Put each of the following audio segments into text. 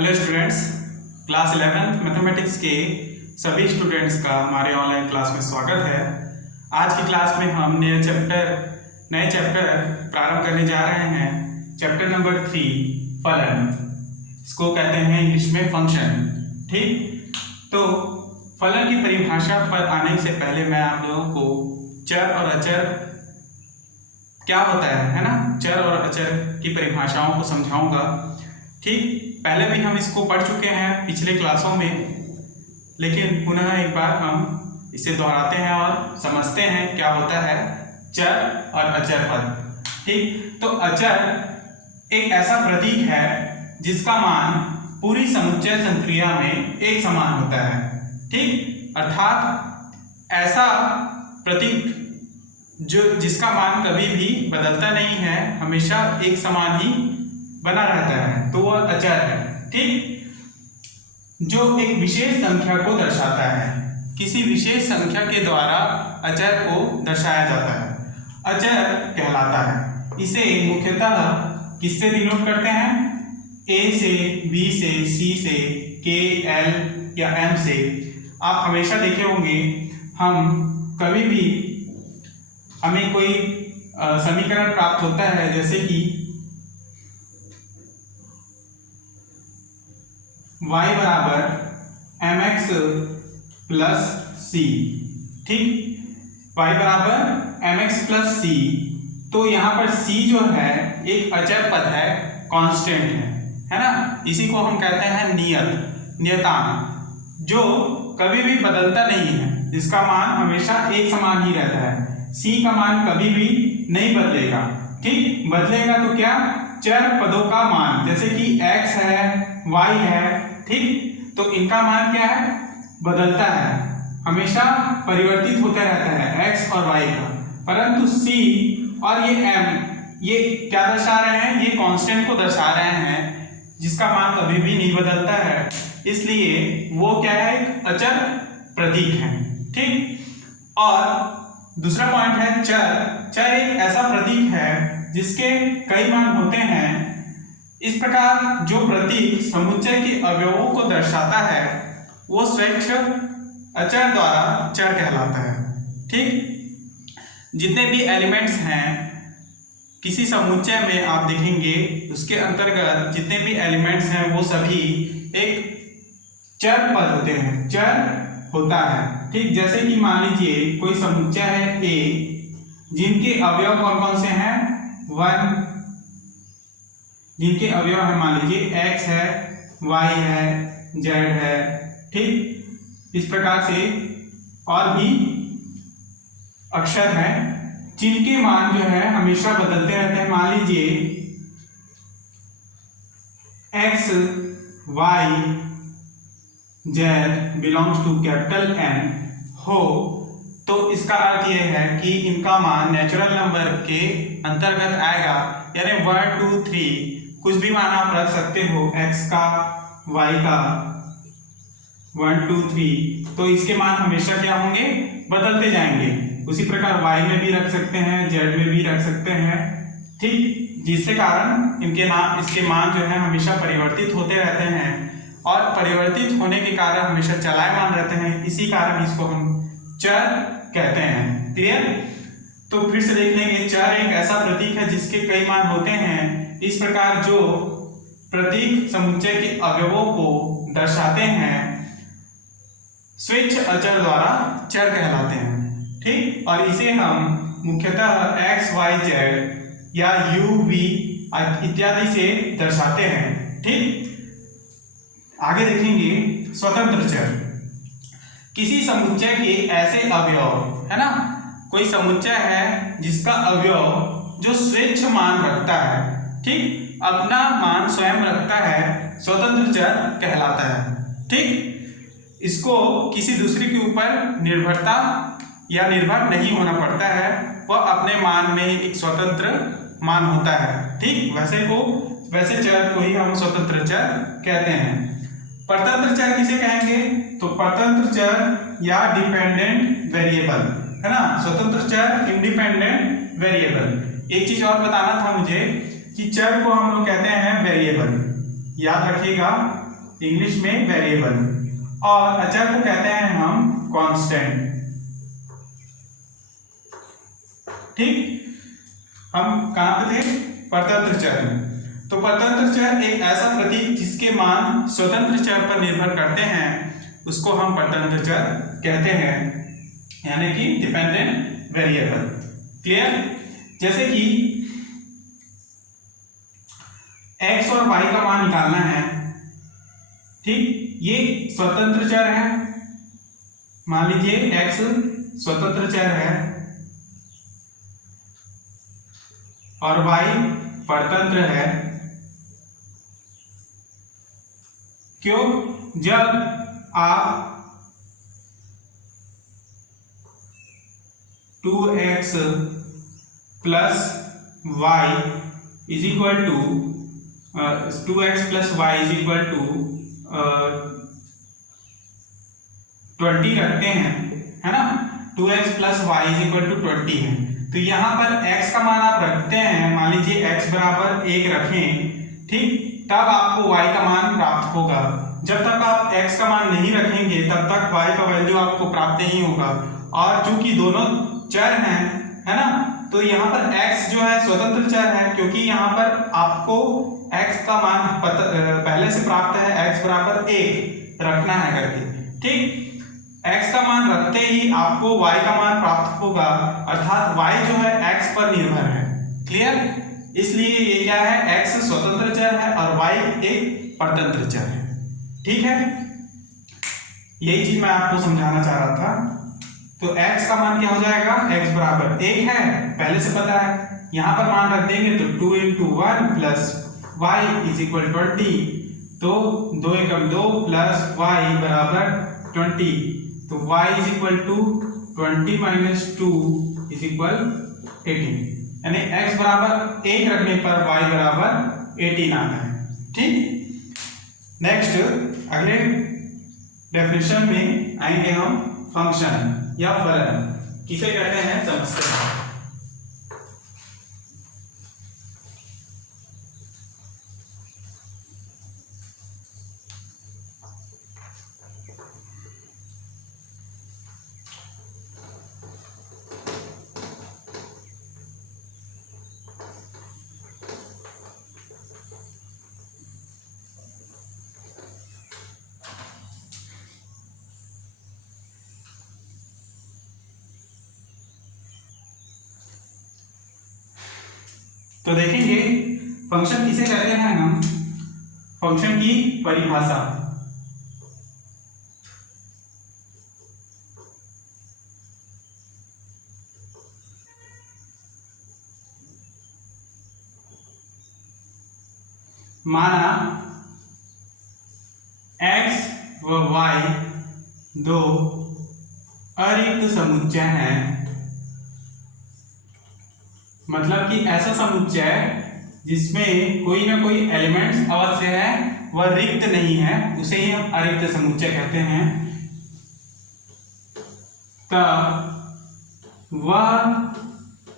Hello students, class 11th mathematics के सभी students का हमारे ऑनलाइन क्लास में स्वागत है। आज की क्लास में हम नए चैप्टर प्रारंभ करने जा रहे हैं। चैप्टर नंबर 3 फलन, इसको कहते हैं इंग्लिश में फंक्शन। ठीक, तो फलन की परिभाषा पर आने से पहले मैं आप लोगों को चर और अचर क्या होता है ना, चर और अचर की परिभाषाओं को समझाऊंगा। ठीक, पहले भी हम इसको पढ़ चुके हैं पिछले क्लासों में, लेकिन पुनः एक बार हम इसे दोहराते हैं और समझते हैं क्या होता है चर और अचर पद। ठीक, तो अचर एक ऐसा प्रतीक है जिसका मान पूरी समुच्चय संक्रिया में एक समान होता है। ठीक, अर्थात ऐसा प्रतीक जिसका मान कभी भी बदलता नहीं है, हमेशा एक समान ही बना रहता है, तो वह अचर है। ठीक, जो एक विशेष संख्या को दर्शाता है, किसी विशेष संख्या के द्वारा अचर को दर्शाया जाता है, अचर कहलाता है। इसे मुख्यतः किससे डिनोट करते हैं? ए से, बी से, सी से, के, एल या एम से। आप हमेशा देखे होंगे, हम कभी भी हमें कोई समीकरण प्राप्त होता है, जैसे कि y बराबर mx प्लस सी। ठीक, y बराबर mx प्लस सी, तो यहाँ पर c जो है एक अचर पद है, कांस्टेंट है ना। इसी को हम कहते हैं नियतांक, जो कभी भी बदलता नहीं है, जिसका मान हमेशा एक समान ही रहता है। c का मान कभी भी नहीं बदलेगा। ठीक, बदलेगा तो क्या? चर पदों का मान, जैसे कि x है, y है। ठीक, तो इनका मान क्या है? बदलता है, हमेशा परिवर्तित होता रहता है x और y का। परंतु c और ये m, ये क्या दर्शा रहे हैं? ये कांस्टेंट को दर्शा रहे हैं, जिसका मान कभी भी नहीं बदलता है, इसलिए वो क्या है? एक अचर प्रतीक है। ठीक, और दूसरा पॉइंट है चर। चर एक ऐसा प्रतीक है जिसके कई मान होते हैं। इस प्रकार जो प्रतीक समुच्चय के अवयवों को दर्शाता है, वो स्वेच्छ अचर द्वारा चर कहलाता है। ठीक, जितने भी एलिमेंट्स हैं किसी समुच्चय में, आप देखेंगे उसके अंतर्गत जितने भी एलिमेंट्स हैं वो सभी एक चर पद होते हैं, चर होता है। ठीक, जैसे कि मान लीजिए कोई समुच्चय है A, जिनके अवयव कौन कौन से हैं? 1, जिनके अवयव है मान लीजिए x है, y है, z है। ठीक, इस प्रकार से और भी अक्षर हैं जिनके मान जो है हमेशा बदलते रहते हैं। मान लीजिए x, y, z belongs to capital N हो, तो इसका अर्थ यह है कि इनका मान नेचुरल नंबर के अंतर्गत आएगा, यानी 1, 2, 3 कुछ भी मान आप रख सकते हो, x का, y का, 1, 2, 3, तो इसके मान हमेशा क्या होंगे? बदलते जाएंगे। उसी प्रकार y में भी रख सकते हैं, z में भी रख सकते हैं। ठीक, जिससे कारण इसके मान जो है हमेशा परिवर्तित होते रहते हैं, और परिवर्तित होने के कारण हमेशा चलायमान रहते हैं, इसी कारण इसको हम चर कहते हैं। क्लियर? तो फिर से देख लेंगे, चर एक ऐसा प्रतीक है जिसके कई मान होते हैं। इस प्रकार जो प्रतीक समुच्चय के अवयवों को दर्शाते हैं, स्वेच्छ अचर द्वारा चर कहलाते हैं। ठीक, और इसे हम मुख्यतः x, y, z या u, v इत्यादि से दर्शाते हैं। ठीक, आगे देखेंगे स्वतंत्र चर। किसी समुच्चय के ऐसे अवयव, है ना, कोई समुच्चय है जिसका अवयव जो स्वेच्छ मान रखता है, ठीक, अपना मान स्वयं रखता है, स्वतंत्र चर कहलाता है। ठीक, इसको किसी दूसरे के ऊपर निर्भरता या निर्भर नहीं होना पड़ता है, वह अपने मान में एक स्वतंत्र मान होता है। ठीक, वैसे चर को ही हम स्वतंत्र चर कहते हैं। परतंत्र चर किसे कहेंगे? तो परतंत्र चर या डिपेंडेंट वेरिएबल, है ना। स्वतंत्र चर, इंडिपेंडेंट वेरिएबल। एक चीज और बताना था मुझे कि चर को हम लोग कहते हैं वेरिएबल, याद रखिएगा, इंग्लिश में वेरिएबल, और अचर को कहते हैं हम कांस्टेंट। ठीक, हम कहां पे थे? परतंत्र चर में। तो परतंत्र चर एक ऐसा प्रतीक जिसके मान स्वतंत्र चर पर निर्भर करते हैं, उसको हम परतंत्र चर कहते हैं, यानी कि डिपेंडेंट वेरिएबल। क्लियर? जैसे कि x और y का मान निकालना है, ठीक, ये स्वतंत्र चर है, मान लीजिए x स्वतंत्र चर है और y परतंत्र है। क्यों? जब आप 2x plus y is equal to 2x plus y is equal to 20 रखते हैं, है ना? 2x plus y is equal to 20 है, तो यहाँ पर x का मान आप रखते हैं, मान लीजिए x बराबर 1 रखें, ठीक, तब आपको y का मान प्राप्त होगा। जब तक आप x का मान नहीं रखेंगे तब तक y का वैल्यू आपको प्राप्त नहीं होगा। और चूंकि दोनों चर हैं, है ना, तो यहाँ पर x जो है स्वतंत्र चर है, क्योंकि यहाँ पर आपको x का मान पहले से प्राप्त है, x बराबर 1 रखना है करके, ठीक। x का मान रखते ही आपको y का मान प्राप्त होगा, अर्थात y जो है x पर निर्भर है। क्लियर? इसलिए ये क्या है? x स्वतंत्र चर है और y एक परतंत्र चर है। ठीक है, यही चीज मैं आपको समझाना चाह रहा था। तो x का मान क्या हो जाएगा? x बराबर 1 है, पहले से पता है, यहां पर मान रख देंगे तो 2 × 1 प्लस y इज इक्वल 20, तो 2 × 2 प्लस y बराबर 20, तो y is equal to 20 minus 2 is equal 18, यानी x बराबर 1 रखने पर y बराबर 18 आता है। ठीक, नेक्स्ट अगले डेफिनेशन में आएंगे हम फंक्शन या फलन, किसे कहते हैं समझते हैं। तो देखेंगे फंक्शन किसे कहते हैं हम, फंक्शन की परिभाषा। माना x व y दो अरिक्त समुच्चय हैं, मतलब कि ऐसा समुच्चय जिसमें कोई ना कोई एलिमेंट्स अवश्य है, वह रिक्त नहीं है, उसे ही हम अरिक्त समुच्चय कहते हैं। तब वह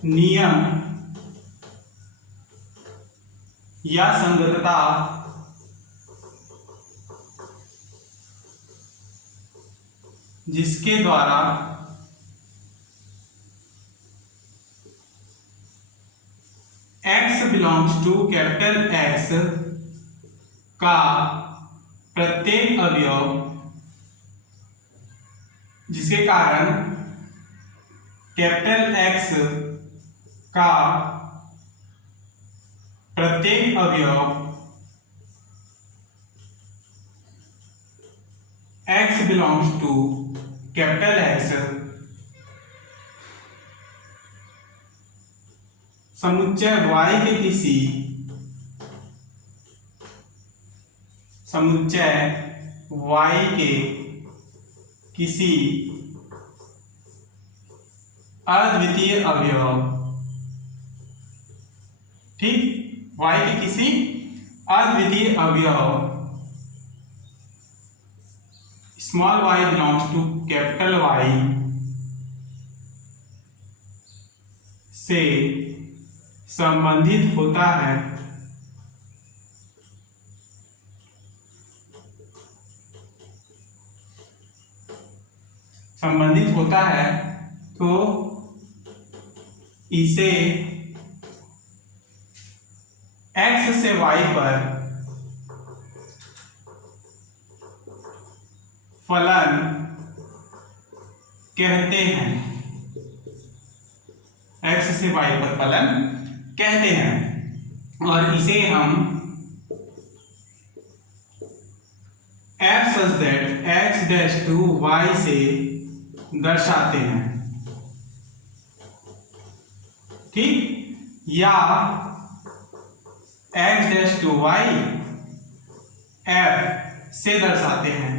नियम या संगतता जिसके द्वारा x belongs to capital X का प्रत्येक अवयव, जिसके कारण कैपिटल X का प्रत्येक अवयव x belongs to capital X समुच्चय y के किसी अद्वितीय अवयव, ठीक, y के किसी अद्वितीय अवयव small y belongs to capital Y से संबंधित होता है, संबंधित होता है तो इसे x से y पर फलन कहते हैं। x से y पर फलन कहते हैं और इसे हम f such that x dash to y से दर्शाते हैं, ठीक, या x dash to y f से दर्शाते हैं।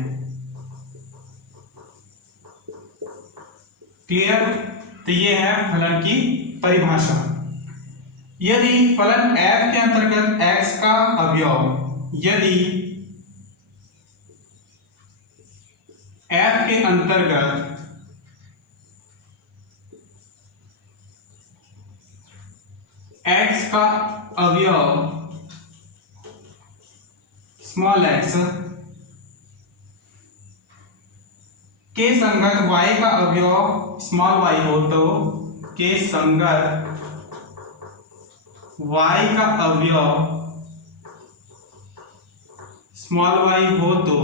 क्लियर? तो ये है फलन की परिभाषा। यदि फलन f के अंतर्गत x का अवयव, यदि f के अंतर्गत x का अवयव स्मॉल x के संगत y का अवयव स्मॉल y हो तो के संगत y का अवयव स्मॉल y हो तो,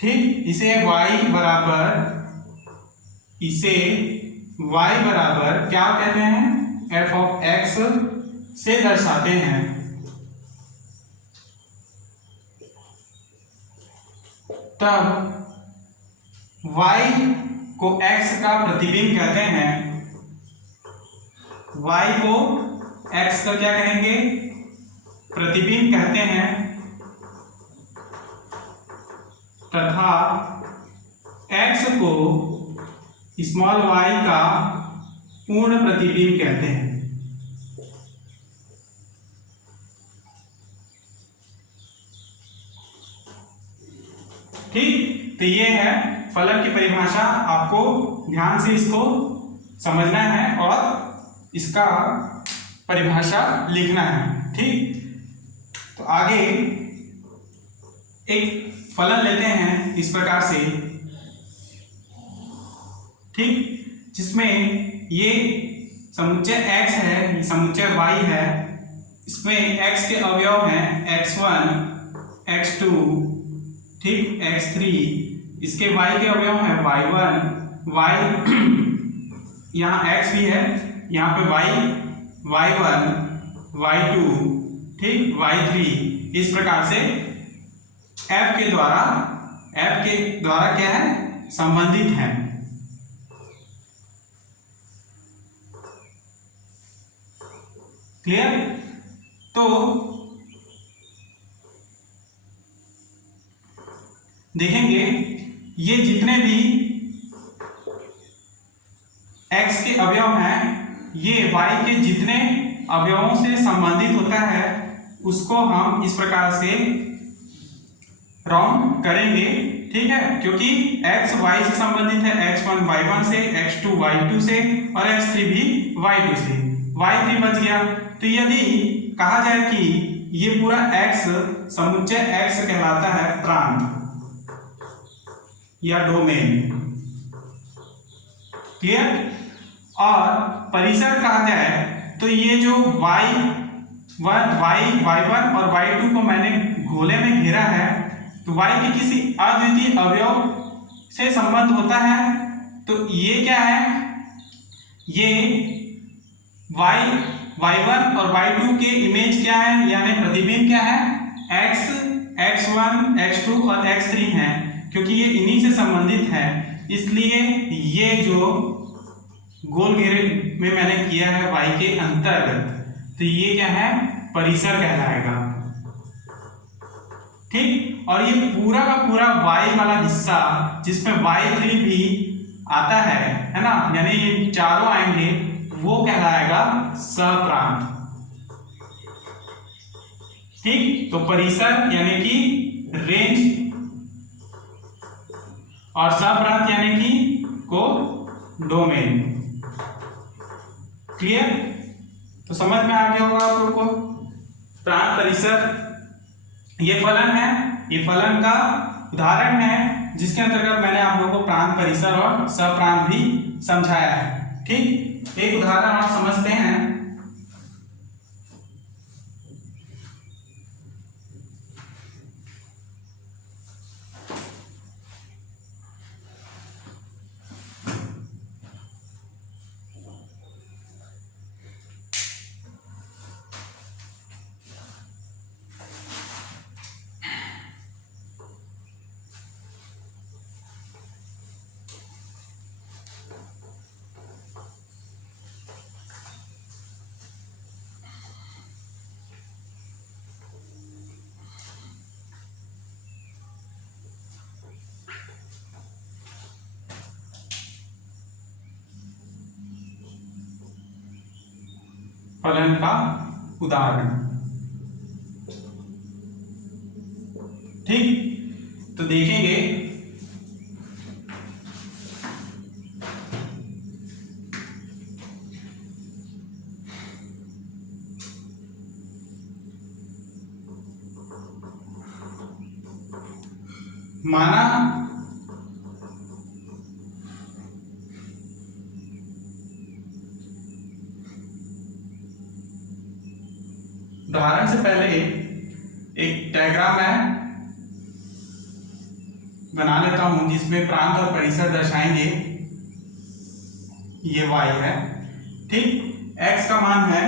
ठीक, इसे y बराबर क्या कहते हैं, f ऑफ x से दर्शाते हैं। तब y को x का प्रतिबिंब कहते हैं, y को x का क्या कहेंगे, प्रतिबिंब कहते हैं, तथा x को स्मॉल y का पूर्ण प्रतिबिंब कहते हैं। ठीक, तो ये है फलन की परिभाषा। आपको ध्यान से इसको समझना है और इसका परिभाषा लिखना है, ठीक। तो आगे एक फलन लेते हैं इस प्रकार से, ठीक, जिसमें ये समुच्चय x है, ये समुच्चय y है, इसमें x के अवयव हैं x1, x2, ठीक, x3, इसके y के अवयव हैं y1, y यहाँ x भी है, यहाँ पे y1, y2, ठीक, y3, इस प्रकार से f के द्वारा क्या है, संबंधित है। क्लियर? तो देखेंगे ये जितने भी x के अवयव हैं, ये y के जितने अवयवों से संबंधित होता है उसको हम इस प्रकार से राउंड करेंगे, ठीक है, क्योंकि x y से संबंधित है, x1 y1 से, x2 y2 से और x3 भी y2 से, y3 बच गया। तो यदि कहा जाए कि ये पूरा x समुच्चय x कहलाता है प्रांत या डोमेन, क्लियर, और परिसर कहा जाए तो ये जो y1 और y2 को मैंने गोले में घेरा है, तो y के किसी अद्वितीय अवयव से संबंध होता है, तो ये क्या है, ये y1 और y2 के इमेज क्या है, यानी प्रतिबिंब क्या है, x, x1, x2 और x3 हैं, क्योंकि ये इन्हीं से संबंधित है, इसलिए ये जो गोल घेरे में मैंने किया है y के अंतर्गत, तो ये क्या है, परिसर कहलाएगा, ठीक। और ये पूरा का पूरा y वाला हिस्सा जिसमें y3 भी आता है ना, यानी ये चारों आएंगे, वो कहलाएगा सप्रांत, ठीक। तो परिसर यानी कि रेंज और सप्रांत यानी कि को डोमेन, क्लियर? तो समझ में आ गया होगा आप लोगों को। प्रांत, परिसर, ये फलन है, ये फलन का उदाहरण है जिसके अंतर्गत मैंने आप लोगों को प्रांत, परिसर और सप्रांत भी समझाया है। ठीक, एक उदाहरण आप समझते हैं। फलन का उदाहरण। ठीक, तो देखेंगे माना उदाहरण से पहले एक डायग्राम मैं बना लेता हूं जिसमें प्रांत और परिसर दर्शाएंगे। ये y है। ठीक, x का मान है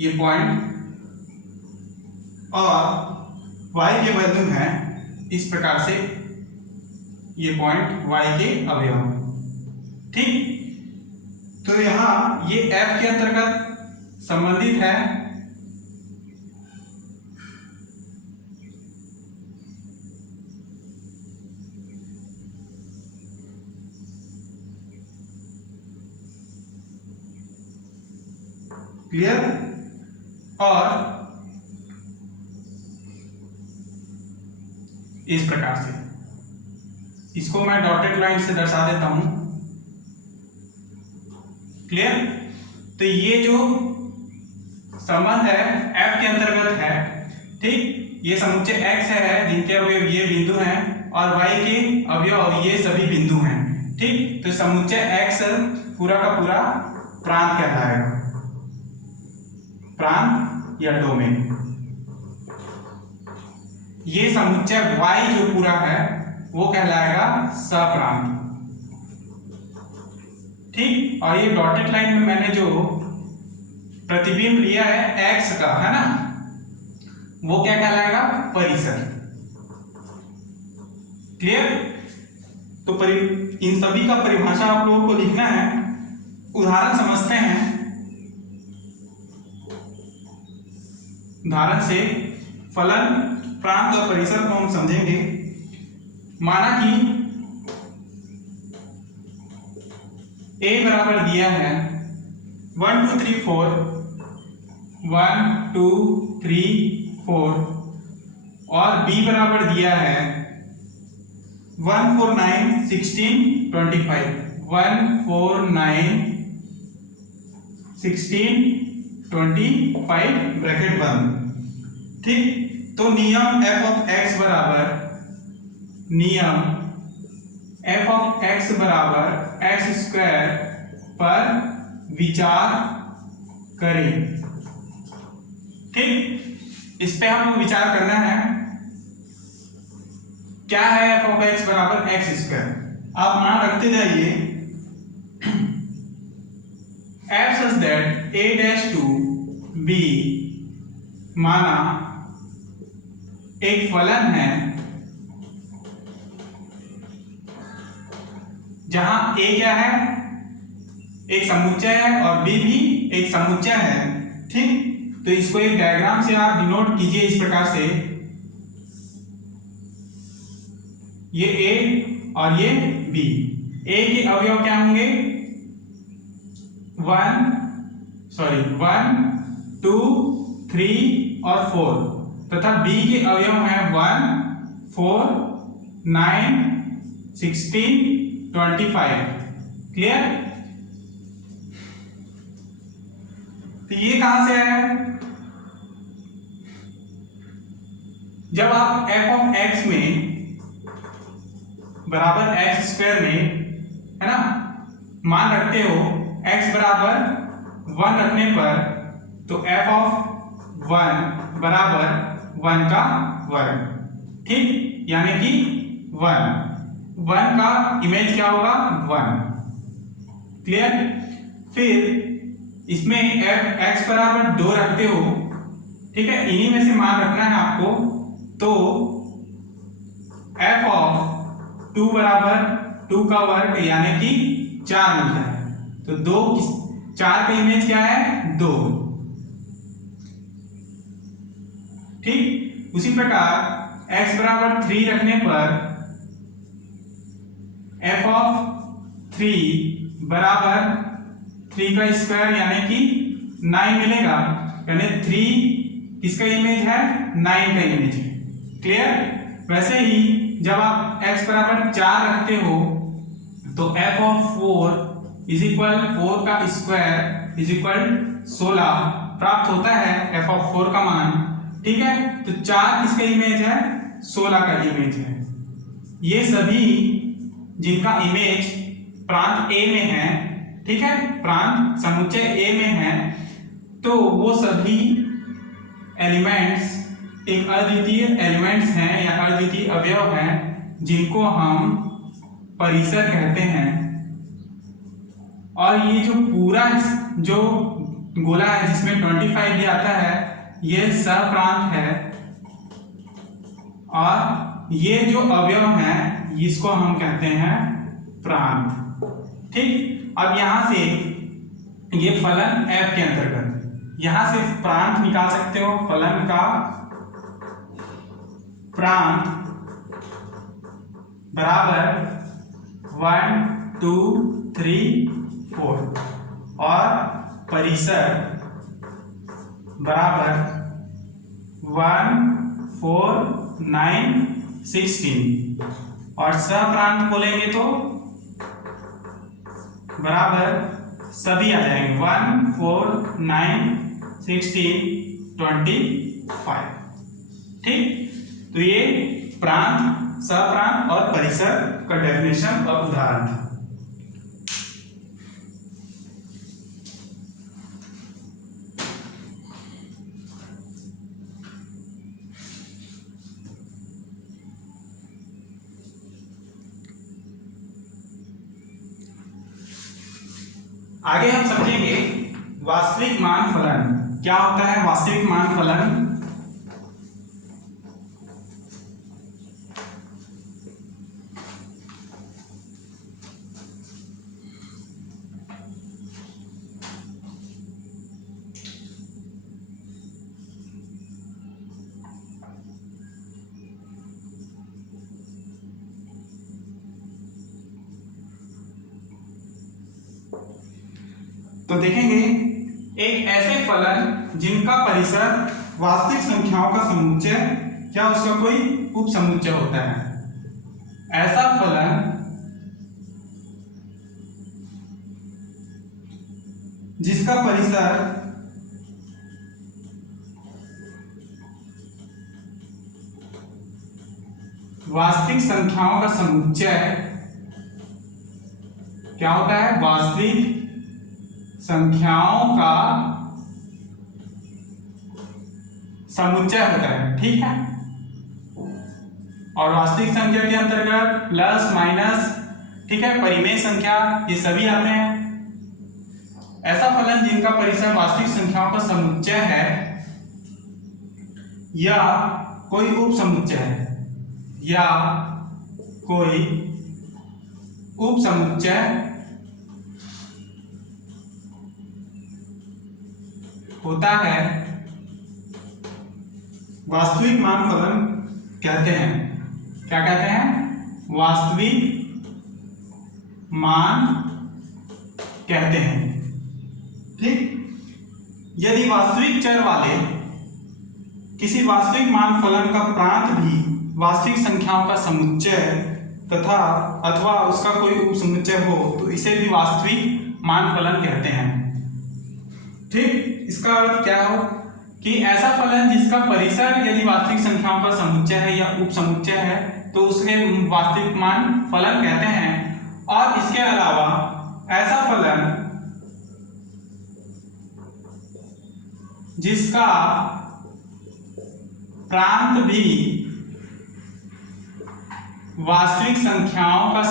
ये पॉइंट और y के वैल्यू है इस प्रकार से ये पॉइंट y के अवयव। ठीक, तो यहां ये f के अंतर्गत संबंधित है क्लियर। और इस प्रकार से इसको मैं डॉटेड लाइन से दर्शा देता हूं। क्लियर, तो ये जो संबंध है f के अंतर्गत है। ठीक, ये समुच्चय x है जिनके अवयव ये बिंदु हैं और y के अवयव ये सभी बिंदु हैं। ठीक, तो समुच्चय x पूरा का पूरा प्रांत कहलाएगा, प्रांत या डोमेन। ये समुच्चय y जो पूरा है वो कहलाएगा सप्रांत। ठीक, और ये डॉटेड लाइन में मैंने जो प्रतिबिंब लिया है x का, है ना, वो क्या कहलाएगा, परिसर। क्लियर, तो इन सभी का परिभाषा आप लोगों को लिखना है। उदाहरण समझते हैं। उदाहरण से फलन, प्रांत और परिसर को हम समझेंगे। माना कि a बराबर दिया है 1 2 3 4, 1 2 3 4 और b बराबर दिया है 1 4 9 16 25, 1 4 9 16 25 ब्रैकेट बंद। ठीक, तो नियम f ऑफ x बराबर x स्क्वायर पर विचार करें। ठीक, इस पे हम विचार करना है। क्या है f ऑफ x बराबर x स्क्वायर, आप मान रखते जाइए। f such that a dash to b माना एक फलन है जहां a क्या है, एक समुच्चय है और b भी एक समुच्चय है। ठीक, तो इसको एक डायग्राम से आप डिनोट कीजिए इस प्रकार से, ये a और ये b। a के अवयव क्या होंगे, 1 2 3 और 4 तथा b के अवयव हैं 1 4 9 16 25। क्लियर, तो ये कहां से आया, जब आप एफ ऑफ एक्स में बराबर एक्स स्क्वायर में, है ना, मान रखते हो एक्स बराबर 1 रखने पर, तो एफ ऑफ 1 बराबर 1 का वर्ग, ठीक, यानी कि 1 का इमेज क्या होगा 1, क्लियर। फिर इसमें एक्स बराबर 2 रखते हो, ठीक है, इन्हीं में से मान रखना है आपको, तो एफ ऑफ 2 बराबर 2 का वर्ग यानी कि 4 मिलता है। तो 4 का इमेज क्या है 2, ठीक। उसी प्रकार x बराबर 3 रखने पर f ऑफ 3 बराबर 3 का स्क्वायर यानी कि 9 मिलेगा, यानी 3 किसका इमेज है 9 का इमेज है, क्लियर। वैसे ही जब आप x बराबर 4 रखते हो तो f ऑफ 4 इज इक्वल 4 का स्क्वायर इज इक्वल 16 प्राप्त होता है f ऑफ 4 का मान, ठीक है। तो 4 किसका इमेज है 16 का इमेज है। ये सभी जिनका इमेज प्रांत A में है, ठीक है, प्रांत समुच्चय A में है, तो वो सभी एलिमेंट्स एक अद्वितीय एलिमेंट्स हैं या अद्वितीय अवयव हैं जिनको हम परिसर कहते हैं। और ये जो पूरा जो गोला है जिसमें 25 भी आता है, ये सप्रांत है, और ये जो अवयव हैं इसको हम कहते हैं प्रांत, ठीक। अब यहां से ये फलन f के अंतर्गत यहां से प्रांत निकाल सकते हो, फलन का प्रांत बराबर 1 2 3 4 और परिसर बराबर 1 4 9 16 और सप्रांत बोलेंगे तो बराबर सभी आ जाएंगे 1 4 9 16 25, ठीक। तो ये प्रांत, सप्रांत और परिसर का डेफिनेशन और उदाहरण था। आगे हम समझेंगे वास्तविक मान फलन। क्या होता है वास्तविक मान फलन? तो देखेंगे एक ऐसे फलन जिनका परिसर वास्तविक संख्याओं का समुच्चय या उसका कोई उप समुच्चय होता है। ऐसा फलन जिसका परिसर वास्तविक संख्याओं का समुच्चय क्या होता है? वास्तविक संख्याओं का समुच्चय होता है, ठीक है। और वास्तविक संख्या के अंतर्गत प्लस माइनस, ठीक है, परिमेय संख्या, ये सभी आते हैं। ऐसा फलन जिनका परिसर वास्तविक संख्याओं का समुच्चय है या कोई उप समुच्चय है या कोई उप समुच्चय होता है, वास्तविक मान फलन कहते हैं। क्या कहते हैं? वास्तविक मान कहते हैं, ठीक। यदि वास्तविक चर वाले किसी वास्तविक मान फलन का प्रांत भी वास्तविक संख्याओं का समुच्चय तथा अथवा उसका कोई उप समुच्चय हो तो इसे भी वास्तविक मान फलन कहते हैं, ठीक। इसका अर्थ क्या हो कि ऐसा फलन जिसका परिसर यदि वास्तविक संख्याओं का समुच्चय है या उप समुच्चय है तो उसके वास्तविक मान फलन कहते हैं। और इसके अलावा ऐसा फलन जिसका प्रांत भी वास्तविक संख्याओं का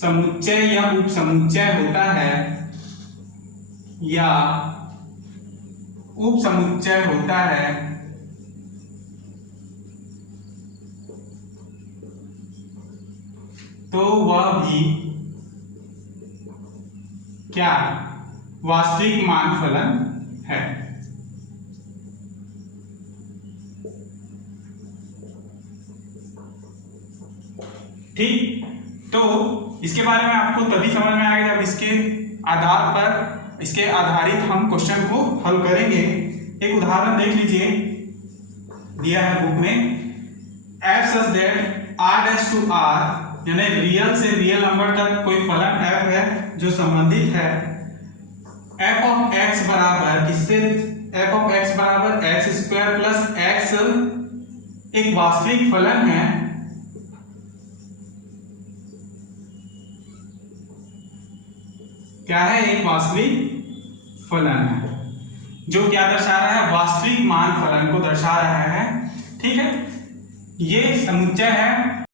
समुच्चय या उप समुच्चय होता है या उप समुच्चय होता है, तो वह भी क्या वास्तविक मान फलन है। ठीक, तो इसके बारे में आपको तभी समझ में आएगा जब इसके आधार पर, इसके आधारित हम क्वेश्चन को हल करेंगे। एक उदाहरण देख लीजिए, दिया है बुक में, f such that r dash to r, यानी रियल से रियल नंबर तक कोई फलन f है जो संबंधित है f of x बराबर किससे, f of x बराबर x स्क्वायर प्लस x एक वास्तविक फलन है क्या है, एक वास्तविक फलन है जो क्या दर्शा रहा है, वास्तविक मान फलन को दर्शा रहा है। ठीक है, ये समुच्चय है